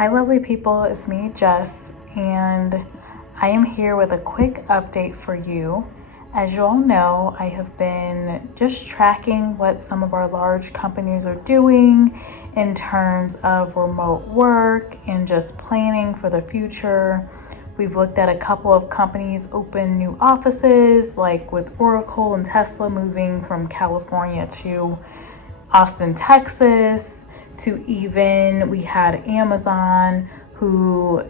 Hi lovely people, it's me Jess, and I am here with a quick update for you. As you all know, I have been just tracking what some of our large companies are doing in terms of remote work and just planning for the future. We've looked at a couple of companies open new offices, like with Oracle and Tesla moving from California to Austin, Texas, to even we had Amazon who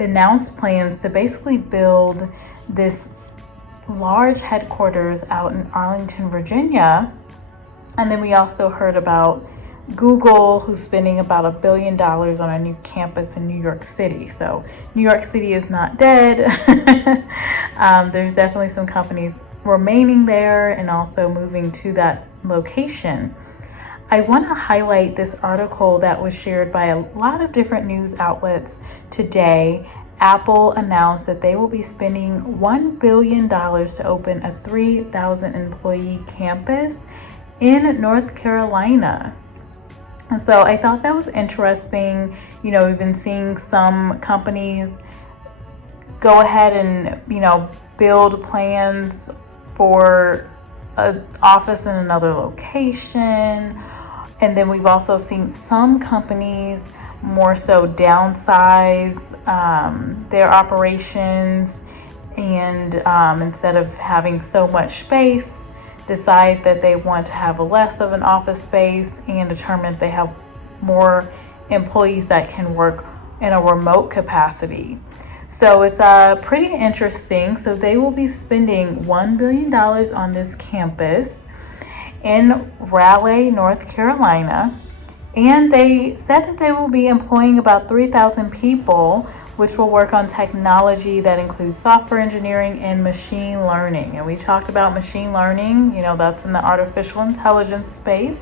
announced plans to basically build this large headquarters out in Arlington, Virginia. And then we also heard about Google, who's spending about $1 billion on a new campus in New York City. So New York City is not dead. There's definitely some companies remaining there and also moving to that location. I want to highlight this article that was shared by a lot of different news outlets today. Apple announced that they will be spending $1 billion to open a 3,000 employee campus in North Carolina. And so I thought that was interesting. You know, we've been seeing some companies go ahead and, build plans for an office in another location. And then we've also seen some companies more so downsize their operations and instead of having so much space, decide that they want to have less of an office space and determine they have more employees that can work in a remote capacity. So it's pretty interesting. So they will be spending $1 billion on this campus in Raleigh, North Carolina. And they said that they will be employing about 3,000 people, which will work on technology that includes software engineering and machine learning. And we talked about machine learning, that's in the artificial intelligence space.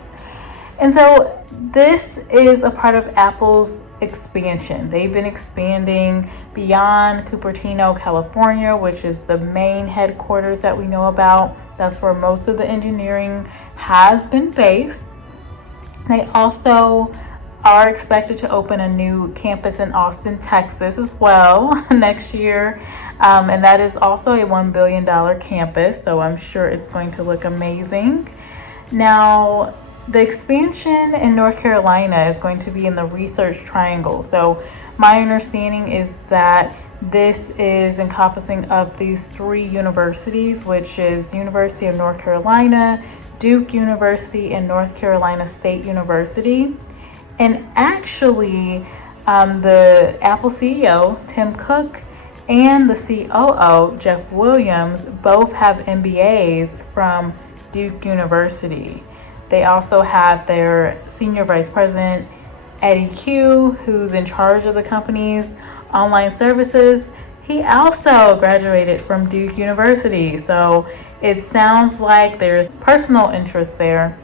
And so this is a part of Apple's expansion. They've been expanding beyond Cupertino, California, which is the main headquarters that we know about. That's where most of the engineering has been based. They also are expected to open a new campus in Austin, Texas as well next year. And that is also a $1 billion campus, so I'm sure it's going to look amazing. Now, the expansion in North Carolina is going to be in the Research Triangle. So my understanding is that this is encompassing of these three universities, which is University of North Carolina, Duke University, and North Carolina State University. And actually, the Apple CEO, Tim Cook, and the COO, Jeff Williams, both have MBAs from Duke University. They also have their senior vice president, Eddie Q, who's in charge of the company's online services. He also graduated from Duke University. So it sounds like there's personal interest there.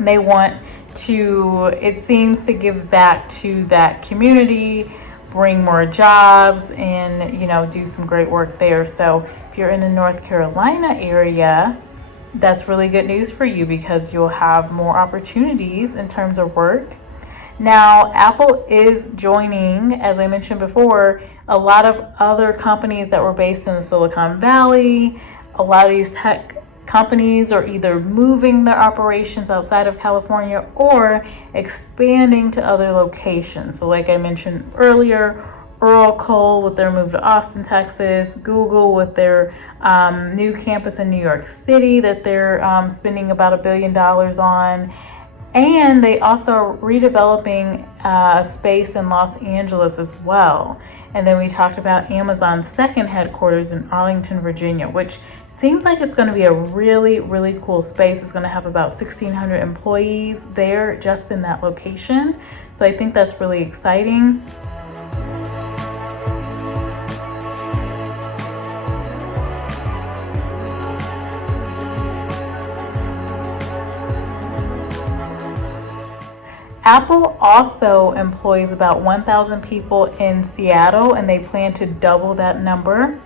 They want to, it seems, to give back to that community, bring more jobs, and do some great work there. So if you're in the North Carolina area, that's really good news for you because you'll have more opportunities in terms of work. Now, Apple is joining, as I mentioned before, a lot of other companies that were based in the Silicon Valley. A lot of these tech companies are either moving their operations outside of California or expanding to other locations. So like I mentioned earlier, Oracle with their move to Austin, Texas, Google with their new campus in New York City that they're spending about $1 billion on. And they also are redeveloping space in Los Angeles as well. And then we talked about Amazon's second headquarters in Arlington, Virginia, which seems like it's going to be a really, really cool space. It's going to have about 1,600 employees there just in that location. So I think that's really exciting. Apple also employs about 1,000 people in Seattle, and they plan to double that number.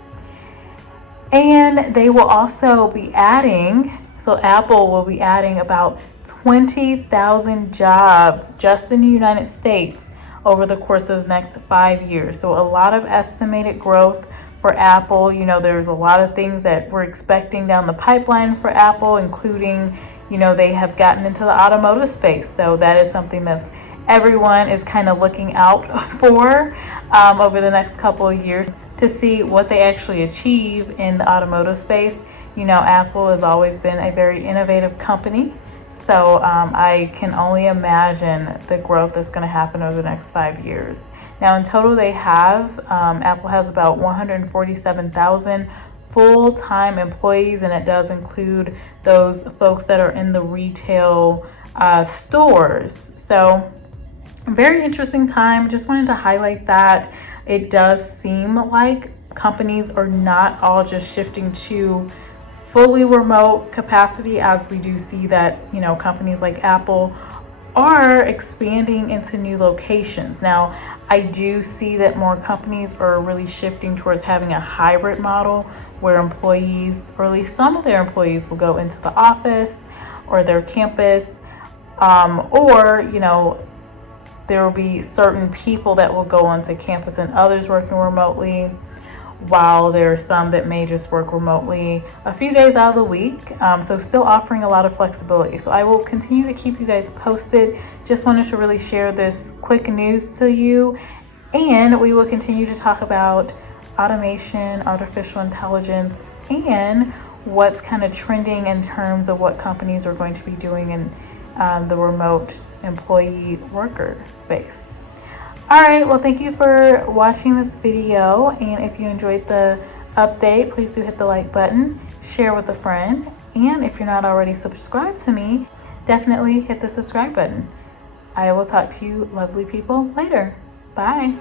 And they will also be adding, so Apple will be adding about 20,000 jobs just in the United States over the course of the next 5 years. So a lot of estimated growth for Apple. You know, there's a lot of things that we're expecting down the pipeline for Apple, including, you know, they have gotten into the automotive space. So that is something that everyone is kind of looking out for over the next couple of years to see what they actually achieve in the automotive space. You know, Apple has always been a very innovative company. So I can only imagine the growth that's going to happen over the next 5 years. Now, in total, they have, Apple has about 147,000 full-time employees, and it does include those folks that are in the retail stores. So very interesting time. Just wanted to highlight that. It does seem like companies are not all just shifting to fully remote capacity, as we do see that, you know, companies like Apple are expanding into new locations. Now, I do see that more companies are really shifting towards having a hybrid model where employees, or at least some of their employees, will go into the office or their campus, or, you know, there will be certain people that will go onto campus and others working remotely, while there are some that may just work remotely a few days out of the week. So still offering a lot of flexibility. So I will continue to keep you guys posted. Just wanted to really share this quick news to you. And we will continue to talk about automation, artificial intelligence, and what's kind of trending in terms of what companies are going to be doing in the remote employee worker space. All right, well, thank you for watching this video, and if you enjoyed the update, please do hit the like button, share with a friend, and if you're not already subscribed to me, definitely hit the subscribe button. I will talk to you lovely people later. Bye.